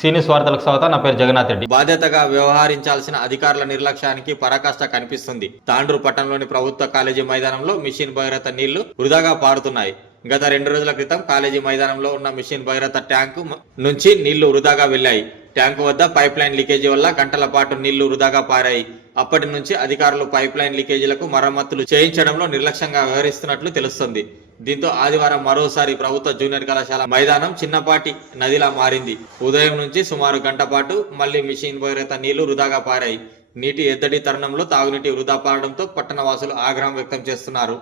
సీనియస్ వార్తలకు స్వాగతం. నా పేరు జగన్నాథ్ రెడ్డి. బాధ్యతగా వ్యవహరించాల్సిన అధికారుల నిర్లక్ష్యానికి పరాకాష్ట కనిపిస్తుంది. తాండ్రు పట్టణంలోని ప్రభుత్వ కాలేజీ మైదానంలో మిషన్ భగీరథ నీళ్లు వృధాగా పారుతున్నాయి. గత 2 రోజుల క్రితం కాలేజీ మైదానంలో ఉన్న మిషన్ భగీరథ ట్యాంకు నుంచి నీళ్లు వృధాగా వెళ్లాయి. ట్యాంకు వద్ద పైప్ లైన్ లీకేజీ వల్ల గంటల పాటు నీళ్లు వృధాగా పారాయి. అప్పటి నుంచి అధికారులు పైప్ లైన్ లీకేజీలకు మరమ్మతులు చేయించడంలో నిర్లక్ష్యంగా వ్యవహరిస్తున్నట్లు తెలుస్తుంది. దీంతో ఆదివారం మరోసారి ప్రభుత్వ జూనియర్ కళాశాల మైదానం చిన్నపాటి నదిలా మారింది. ఉదయం నుంచి సుమారు గంట పాటు మళ్లీ మిషన్ భగీరథ నీళ్లు వృధాగా పారాయి. నీటి ఎద్దడి తరుణంలో తాగునీటి వృధా పారడంతో పట్టణ వాసులు ఆగ్రహం వ్యక్తం చేస్తున్నారు.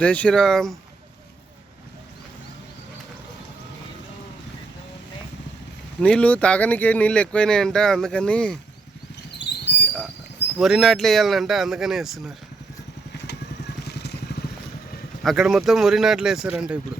జై శ్రీరామ్. నీళ్ళు తాగనికే నీళ్ళు ఎక్కువైనాయంట, అందుకని వరి నాట్లు వేయాలంట, అందుకని వేస్తున్నారు. అక్కడ మొత్తం వరి నాట్లు వేస్తారంట ఇప్పుడు.